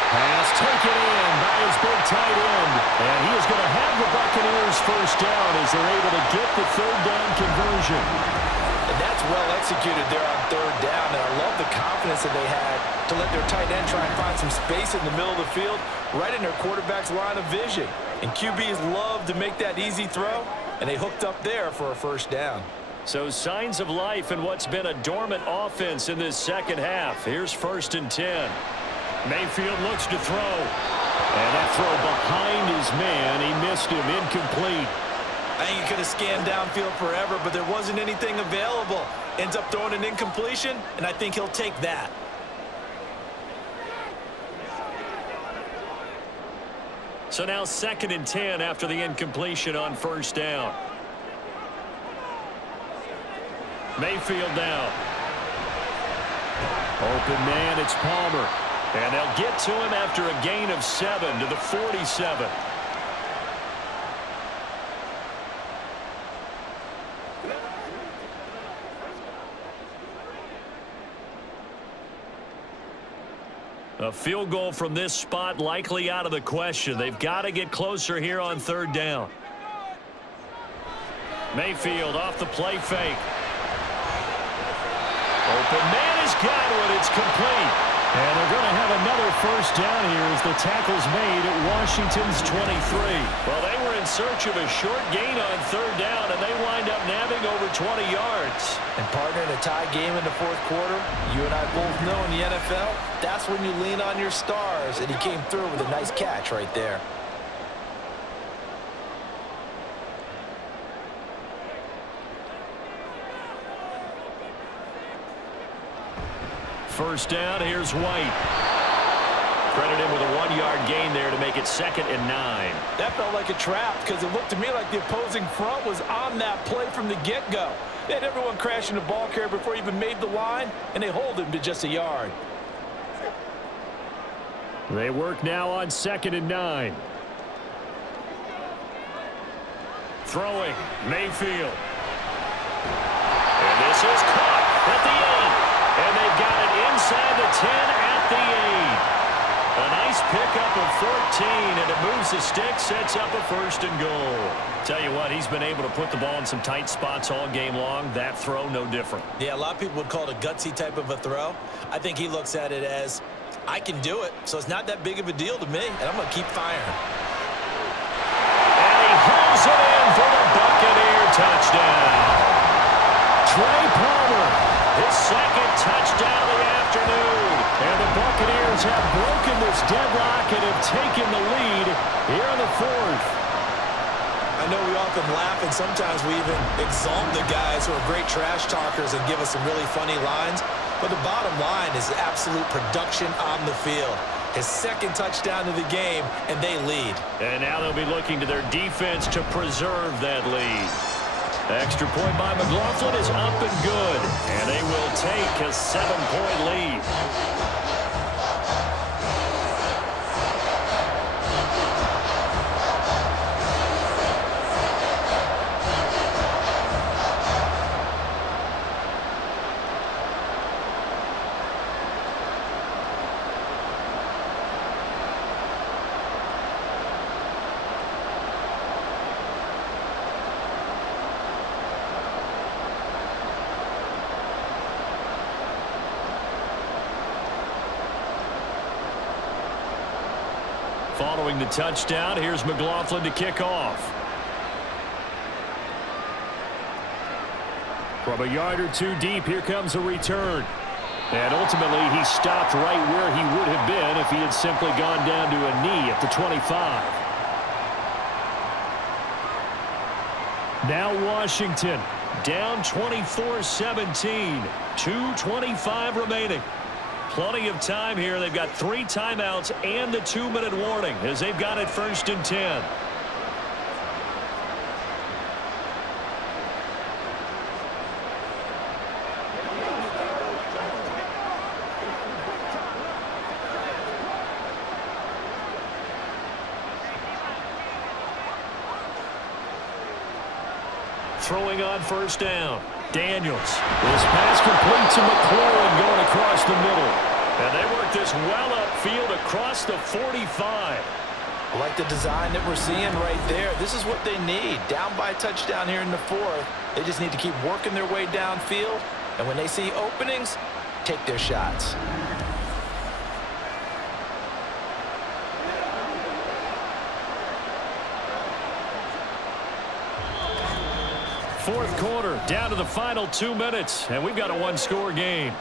Pass taken in by his big tight end. And he is going to have the Buccaneers first down as they're able to get the third down conversion. And that's well executed there on third down. And I love the confidence that they had to let their tight end try and find some space in the middle of the field, right in their quarterback's line of vision. And QBs love to make that easy throw, and they hooked up there for a first down. So signs of life in what's been a dormant offense in this second half. Here's 1st and 10. Mayfield looks to throw. And that throw behind his man. He missed him. Incomplete. I think he could have scanned downfield forever, but there wasn't anything available. Ends up throwing an incompletion, and I think he'll take that. So now 2nd and 10 after the incompletion on first down. Mayfield now. Open man, it's Palmer. And they'll get to him after a gain of 7 to the 47. A field goal from this spot likely out of the question. They've got to get closer here on third down. Mayfield off the play fake. Open man has got it. It's complete. And they're going to have another first down here as the tackle's made at Washington's 23. Well, they were in search of a short gain on third down, and they wind up nabbing over 20 yards. And partner, in a tie game in the fourth quarter, you and I both know in the NFL, that's when you lean on your stars, and he came through with a nice catch right there. First down, here's White. Credit him with a 1-yard gain there to make it 2nd and 9. That felt like a trap because it looked to me like the opposing front was on that play from the get-go. They had everyone crashing the ball carrier before he even made the line, and they hold him to just a yard. They work now on 2nd and 9. Throwing, Mayfield. And this is caught at the 8. And they've got it inside the 10 at the 8. A nice pickup of 14, and it moves the stick, sets up a 1st and goal. Tell you what, he's been able to put the ball in some tight spots all game long. That throw, no different. Yeah, a lot of people would call it a gutsy type of a throw. I think he looks at it as, I can do it, so it's not that big of a deal to me, and I'm going to keep firing. And he hauls it in for the Buccaneer touchdown. Trey Palmer, his 2nd touchdown of the afternoon. And the Buccaneers have broken this deadlock and have taken the lead here in the 4th. I know we often laugh, and sometimes we even exalt the guys who are great trash talkers and give us some really funny lines. But the bottom line is absolute production on the field. His 2nd touchdown of the game, and they lead. And now they'll be looking to their defense to preserve that lead. Extra point by McLaughlin is up and good. And they will take a 7-point lead. Following the touchdown, here's McLaughlin to kick off. From a yard or two deep, here comes a return. And ultimately, he stopped right where he would have been if he had simply gone down to a knee at the 25. Now Washington, down 24-17, 2:25 remaining. Plenty of time here. They've got 3 timeouts and the 2-minute warning as they've got it 1st and 10. Throwing on first down. Daniels. His pass complete to McLaurin going across the middle. And they work this well upfield across the 45. I like the design that we're seeing right there. This is what they need. Down by a touchdown here in the fourth. They just need to keep working their way downfield. And when they see openings, take their shots. Fourth quarter, down to the final 2 minutes, and we've got a one-score game.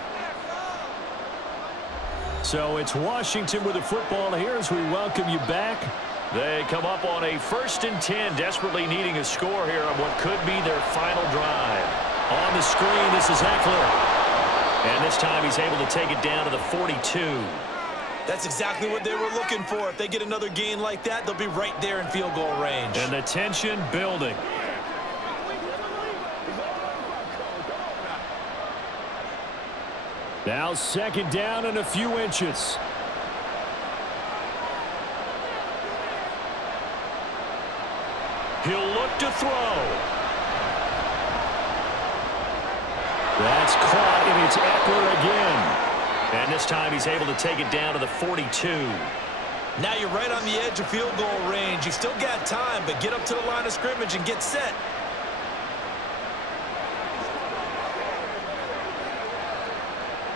So it's Washington with the football here as we welcome you back. They come up on a 1st and 10, desperately needing a score here on what could be their final drive. On the screen, this is Eckler. And this time he's able to take it down to the 42. That's exactly what they were looking for. If they get another gain like that, they'll be right there in field goal range. And the tension building. Now 2nd down and a few inches. He'll look to throw. That's caught, and it's Eckler again. And this time he's able to take it down to the 42. Now you're right on the edge of field goal range. You've still got time, but get up to the line of scrimmage and get set.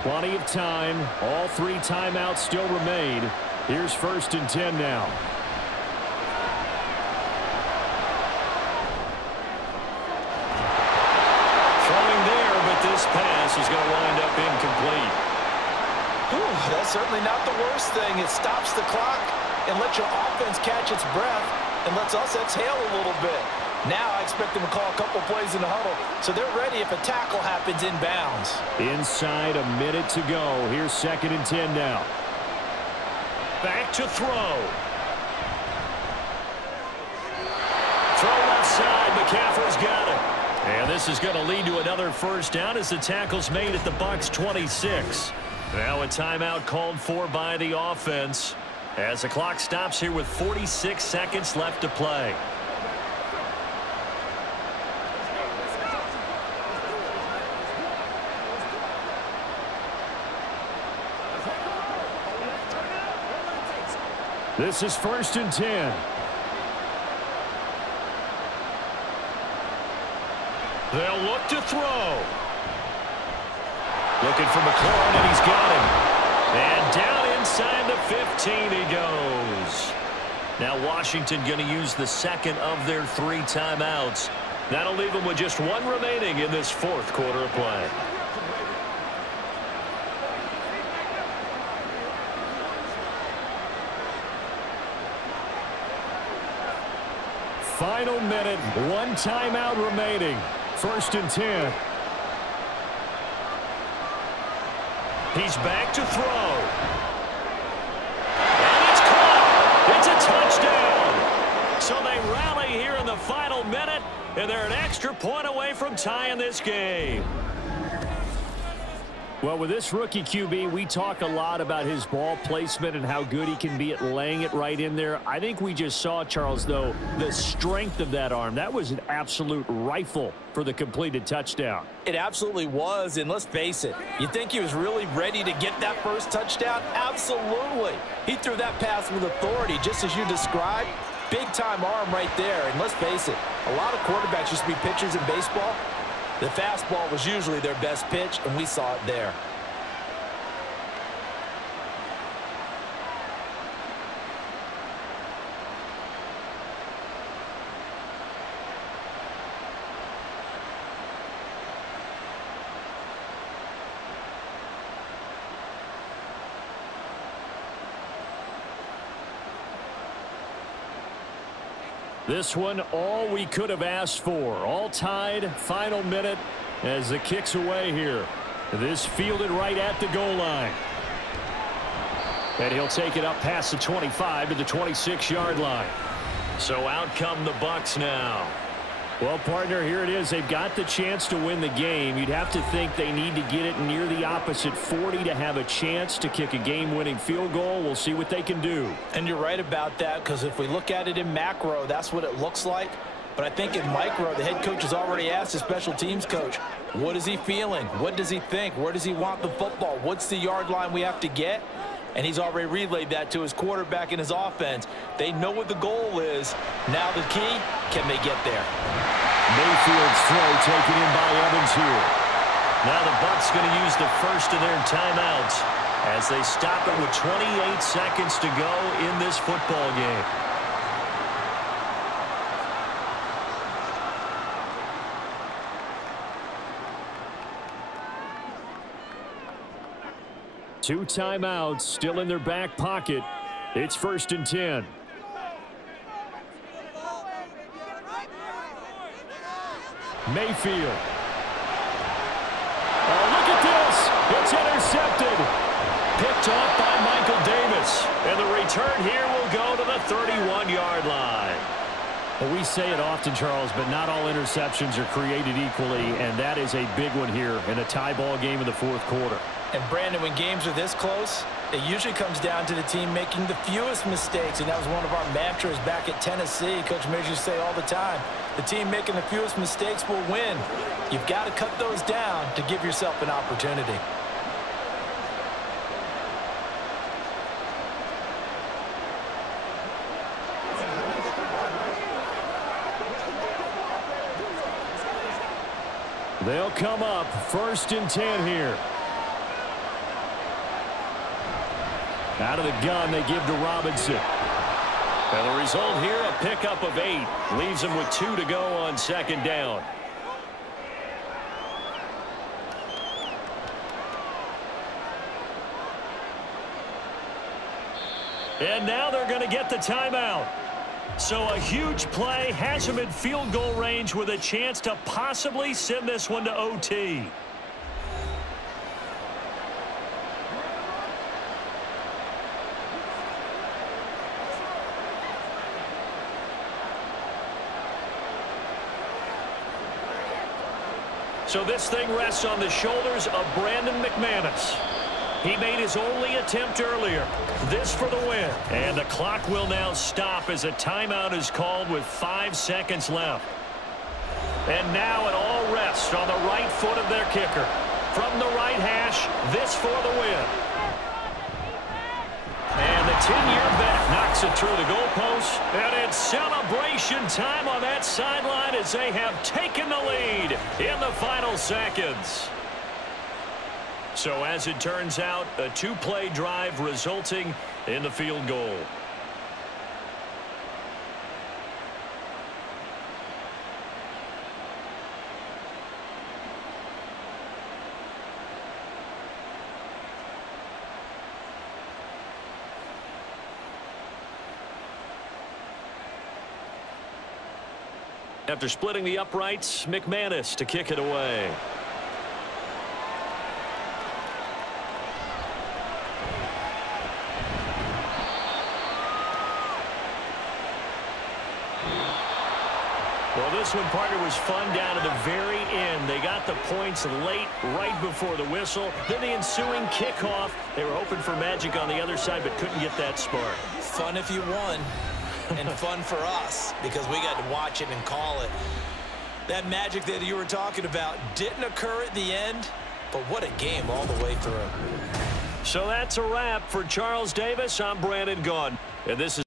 Plenty of time. All 3 timeouts still remain. Here's 1st and 10 now. Throwing there, but this pass is going to wind up incomplete. That's certainly not the worst thing. It stops the clock and lets your offense catch its breath and lets us exhale a little bit. Now I expect them to call a couple plays in the huddle, so they're ready if a tackle happens inbounds. Inside a minute to go. Here's 2nd and 10 now. Back to throw. Throw left side. McCaffrey's got it. And this is going to lead to another 1st down as the tackle's made at the Bucs 26. Now a timeout called for by the offense as the clock stops here with 46 seconds left to play. This is 1st and 10. They'll look to throw. Looking for McLaurin, and he's got him. And down inside the 15 he goes. Now Washington going to use the 2nd of their 3 timeouts. That'll leave them with just 1 remaining in this 4th quarter of play. Final minute, 1 timeout remaining. 1st and 10. He's back to throw. And it's caught. It's a touchdown. So they rally here in the final minute, and they're an extra point away from tying this game. Well, with this rookie QB, we talk a lot about his ball placement and how good he can be at laying it right in there. I think we just saw, Charles, though, the strength of that arm. That was an absolute rifle for the completed touchdown. It absolutely was, and let's face it, you think he was really ready to get that 1st touchdown? Absolutely. He threw that pass with authority, just as you described. Big-time arm right there, and let's face it, a lot of quarterbacks used to be pitchers in baseball. The fastball was usually their best pitch, and we saw it there. This one, all we could have asked for. All tied, final minute as the kick's away here. This fielded right at the goal line. And he'll take it up past the 25 to the 26-yard line. So out come the Bucs now. Well, partner, here it is. They've got the chance to win the game. You'd have to think they need to get it near the opposite 40 to have a chance to kick a game-winning field goal. We'll see what they can do. And you're right about that, because if we look at it in macro, that's what it looks like. But I think in micro, the head coach has already asked the special teams coach, what is he feeling? What does he think? Where does he want the football? What's the yard line we have to get? and he's already relayed that to his quarterback and his offense. They know what the goal is. Now the key, can they get there? Mayfield's throw taken in by Evans here. Now the Bucs going to use the first of their timeouts as they stop it with 28 seconds to go in this football game. Two timeouts still in their back pocket. It's 1st and 10. Mayfield. Oh, look at this. It's intercepted. Picked off by Michael Davis. And the return here will go to the 31-yard line. Well, we say it often, Charles, but not all interceptions are created equally, and that is a big one here in a tie ball game in the 4th quarter. And, Brandon, when games are this close, it usually comes down to the team making the fewest mistakes, and that was one of our mantras back at Tennessee. Coach Mears used to say all the time, the team making the fewest mistakes will win. You've got to cut those down to give yourself an opportunity. They'll come up 1st and 10 here. Out of the gun, they give to Robinson. And the result here, a pickup of 8. Leaves them with 2 to go on 2nd down. And now they're going to get the timeout. So a huge play has them in field goal range with a chance to possibly send this one to OT. So this thing rests on the shoulders of Brandon McManus. He made his only attempt earlier. This for the win. And the clock will now stop as a timeout is called with 5 seconds left. And now it all rests on the right foot of their kicker. From the right hash, this for the win. And the 10-year vet knocks it through the goalpost. And it's celebration time on that sideline as they have taken the lead in the final seconds. So as it turns out, a 2-play drive resulting in the field goal. After splitting the uprights, McManus to kick it away. Well, this one, partner, was fun down to the very end. They got the points late, right before the whistle. Then the ensuing kickoff. They were hoping for magic on the other side, but couldn't get that spark. Fun if you won, and fun for us because we got to watch it and call it. That magic that you were talking about didn't occur at the end, but what a game all the way through. So that's a wrap for Charles Davis. I'm Brandon Gaughan, and this is